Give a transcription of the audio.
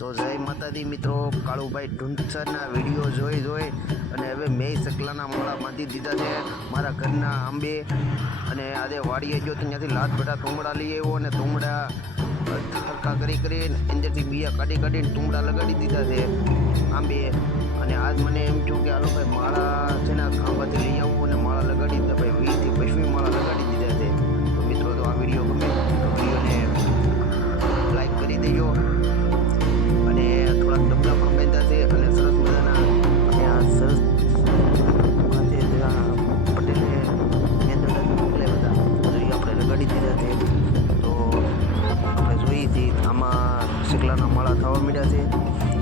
તો જય માતાજી મિત્રો, કાળુભાઈ ઢુંચરના વીડિયો જોઈ જોઈ અને હવે મેં સકલાના મોડા બાંધી દીધા છે મારા ઘરના આંબે. અને આજે વાડીએ ગયો તો ત્યાંથી લાત બેટા તુંબડા લઈ આવ્યો અને તુંબડા હરકા કરી કરીને અંદરથી બીયા કાઢી કાઢીને તુંબડા લગાડી દીધા છે આંબે. અને આજ મને એમ થયું કે હાલો ભાઈ માળા તો